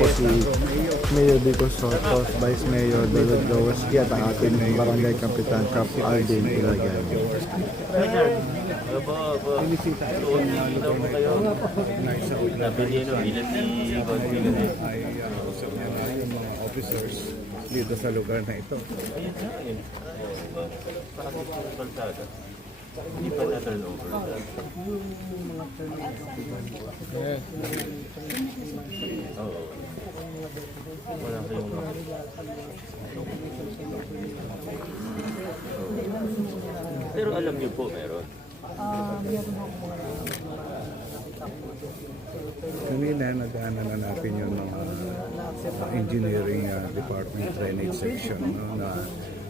po si Mayor Vico Soto, Vice Mayor Dolod Gawaski at ang ating Barangay Kapitan Cap Alden Ilagay. Opo, opo. Doon ilaw mo kayo. Sabi niya no, ilan ni sa mga yung mga officers dito sa lugar na ito. Ayun nga eh. Parang kalsada. Hindi pa na turnover. Oo. Wala kayong Pero alam niyo po meron. Kanina nadaanan na natin yung mga engineering uh, department drainage section no, na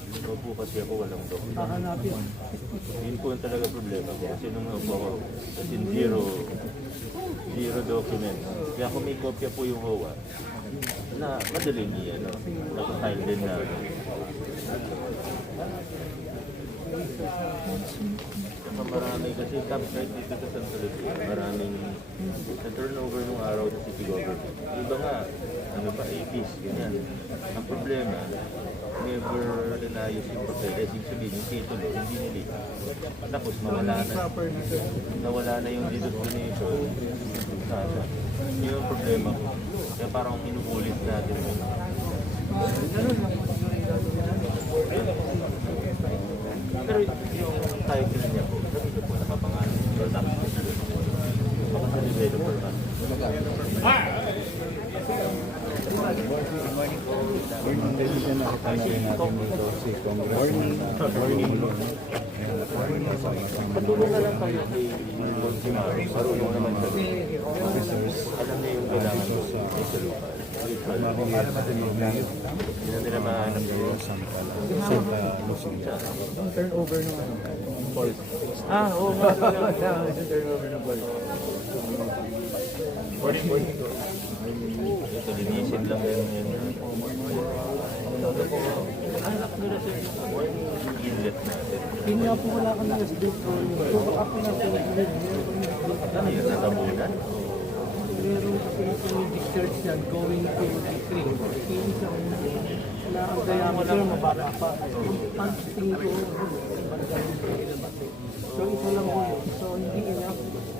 ano. Ikaw po kasi ako walang document. Yun po ang talaga problema ko. Kasi nung ako ako, kasi zero, zero document. Kaya kung may kopya po yung HOA, na madali niya, ano, nakafile din na. Saka marami kasi top side dito sa Santa Lucia, maraming sa turnover nung araw sa city government. Iba nga, ano pa, APs, ganyan. Ang problema, never inayos yung papel. Eh, ibig sabihin, yung titulo, hindi nila. Tapos mawala na. Nawala na yung deed of donation. Sasa. Yun yung problema ko. Kaya parang inuulit natin. Pero yung title niya po, sabi ko po, nakapangalan. Pero tapos ko siya Baka sa developer ba? Na rin natin dito si Congressman uh, Morning. Patulong na lang kayo kay. Marunong naman siya. Alam niya yung kailangan mo sa sa. Hindi na nila mahanap yun. Santa Lucia. turnover ng ano. Ah, oo. Yung turnover ng ball. Ito, linisin lang yan. Yun nga po wala kami as big pro. So, ako na po, Ano yun, natabunan? meron kasi yung discharge yan going to the creek. Isang na ang diameter mababa pa. Ang tingin ko, So, isa lang po. So, hindi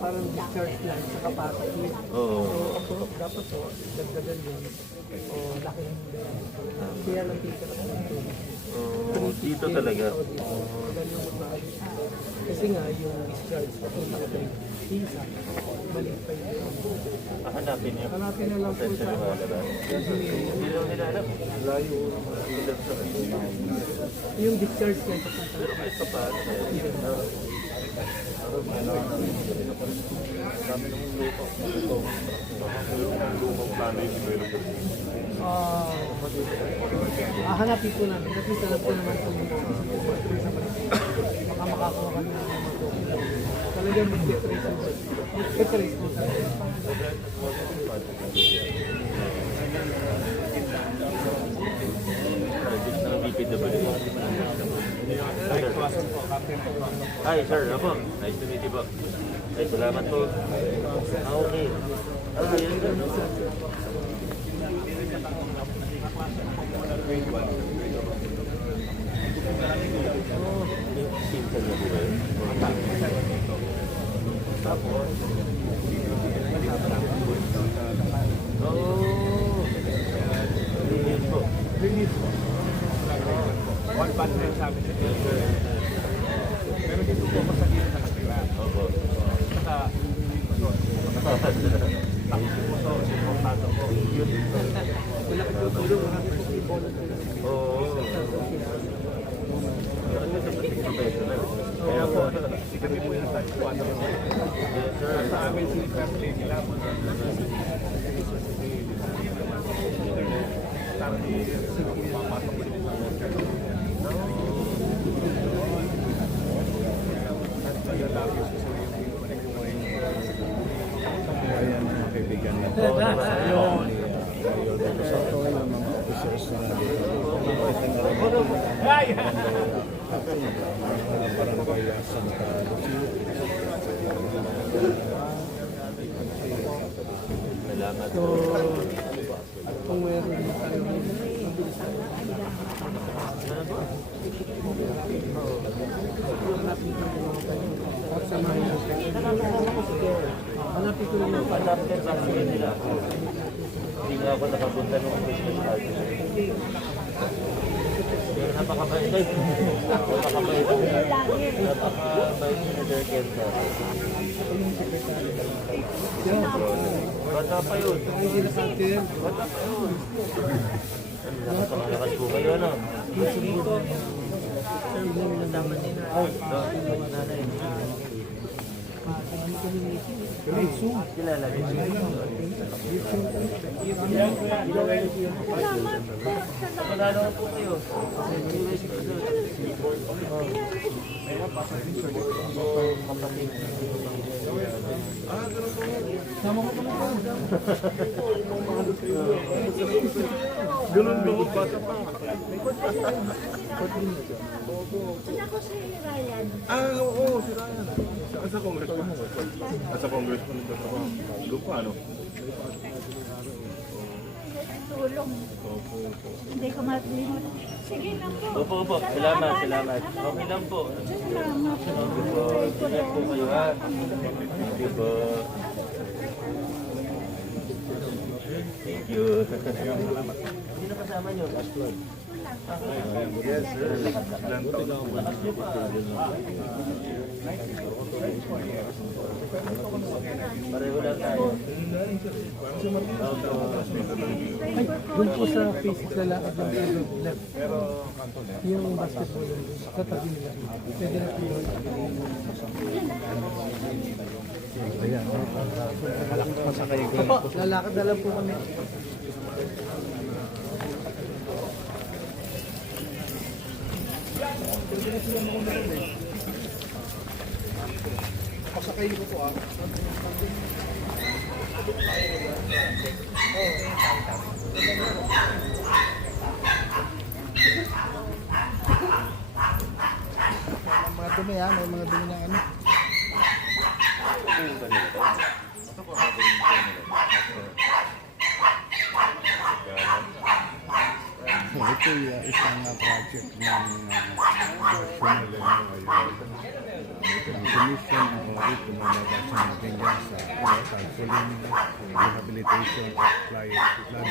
parang discharge lang sa capacity. Oo. So, ako, dapat po, dagdagan yun. O, laki ng. Kaya lang ng tubig. Oo, dito talaga. Kasi nga, yung discharge, papunta ko tayo, isa, balik pa yun. Hanapin niyo. Hanapin na lang po sa lumalabas? Hindi nila alam. Layo. yung discharge niya papunta. Pero kahit pa paano. Ah, ah, hanapin po namin. Nakita lang po naman po yung baka makakuha kami ng mga. Talagang mag-trace po. Mag-trace po sa Project ng BPW. Hi, sir. Ako. Nice to meet you po. Ay, salamat po. Ah, okay. Ah, yan? Oh, niyo po release po. One band rin sa amin. Pero dito po ako sa gilid nakatira. Opo. Saka, supportado ko. Oo. Ano sa professional? Kaya po. Kami po yung. Yes, sir. Sa amin si Fairplay nila. Sabi, Yun. Sa ito yung mga na dito. Ito na rin ito. Mga barangay Santa Lucia. Salamat. So, kung meron na tayo mabilisan. Hanapin ko yung mga tayo. At samahin natin. Sa akin nila. Hindi nga ako nakapunta nung Christmas party. Pero napakabait. Napakabait. Napakabait ni Sir Kenta. Bata pa yun. Bata pa yun. Lakas ang lakas po kayo, ano? Kasama ni nanay. Siya. Panalo ko po. Ganun ba? Bata pa. Ako si Ryan. Ah, oo, si Ryan. Sa, sa Congress pa. Ah, sa Congress pa nagtatrabaho. Doon pa, ano? Tulong. Hindi ko matilimutan. Sige lang po. Opo, opo. Salamat, salamat. Okay lang po. Salamat po. Ingat po kayo ha. Thank you po. Thank you. Sino kasama niyo? Last one. Yes, sir. Ilan taon? Pareho lang tayo. Ay, doon po sa physics na lakad ng puro left. Yung basketball yung katabi nila. Pwede na po yun. Ayan. Opo, lalakad na lang po kami. Mga dumi ha, may mga dumi na ano. Ito yung uh, isang uh, project ng uh, National ng Commission of Audit Tumalaga sa Manila sa uh, Counseling, Rehabilitation of Flight Flood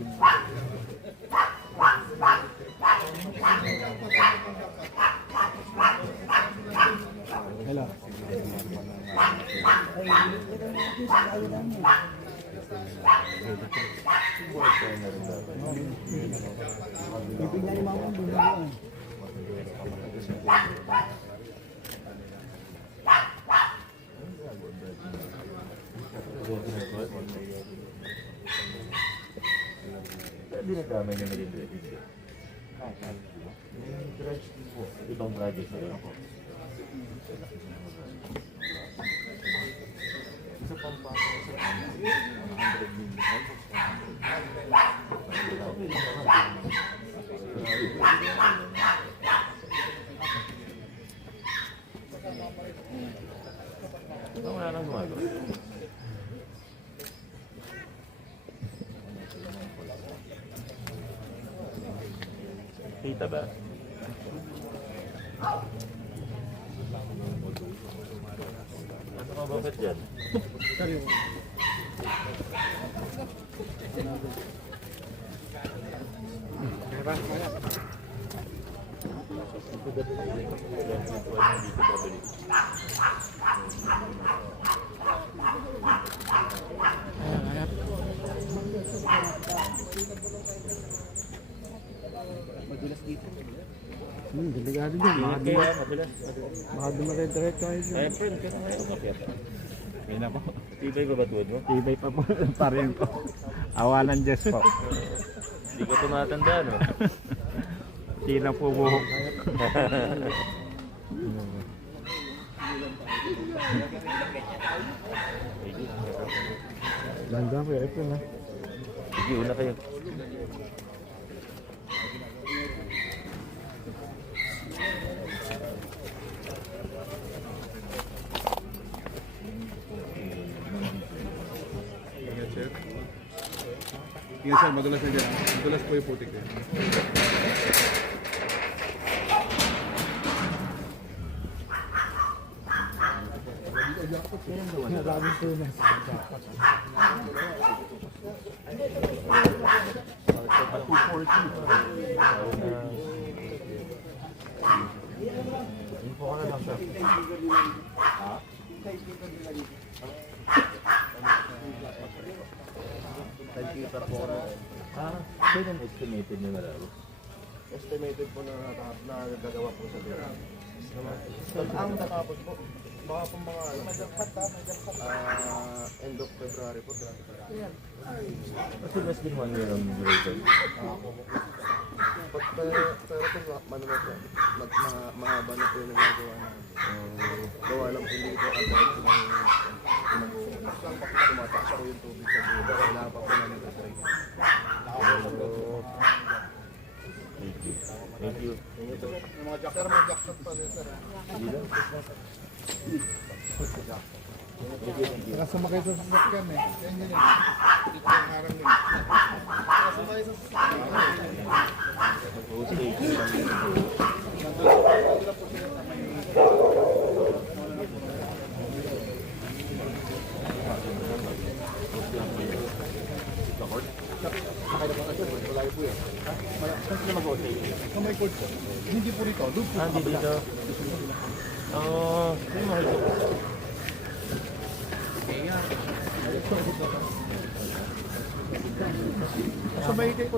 uh, Structure. Hello. Dinadamay niyo na rin dito. Ibang project na rin ako. Isa pang pa ako sa 100 million. Ano wala nang gumagawa? Kita ba? Ano ka bakit dyan? Hmm, delikado dyan. Baka Ingat kayo, madulas. Baka dumare-diretso kayo dyan. Ay, friend, ka na kayo umakyat. Hindi na po. Tibay ba ba tuwad mo? Ibay pa po pa rin po. Awa ng Diyos po. Hindi ka tumatanda, no? Tina po buhok. Landang Kuya Efren ha. Sige, una kayo. Ingat, sir. Madulas na dyan. Madulas po yung putik eh. Nagkita po ako. Ah, kailan estimated nyo na lalo? estimated po na na gagawa po sa dito. Ang natapos po, baka po mga ano, ah, end of February po. Kasi less than one year ang duration. But, pero, pero po, ano na po, mag, mga, mahaba na po yung nagagawa na. gawa lang po hindi po agad ng tumataas po yung tubig sa dulo. Kailangan pa po namin i-try. Thank you. Thank you. Sir, may jackpot pa rin sir. Sige lang. Saka sumakay sa sasakyan eh. Yan yun eh. Dito yung harang yun. Sa may court po. Hindi po rito. Doon po. Ah, di dito. Oo. Sino mo ito? Sa may kay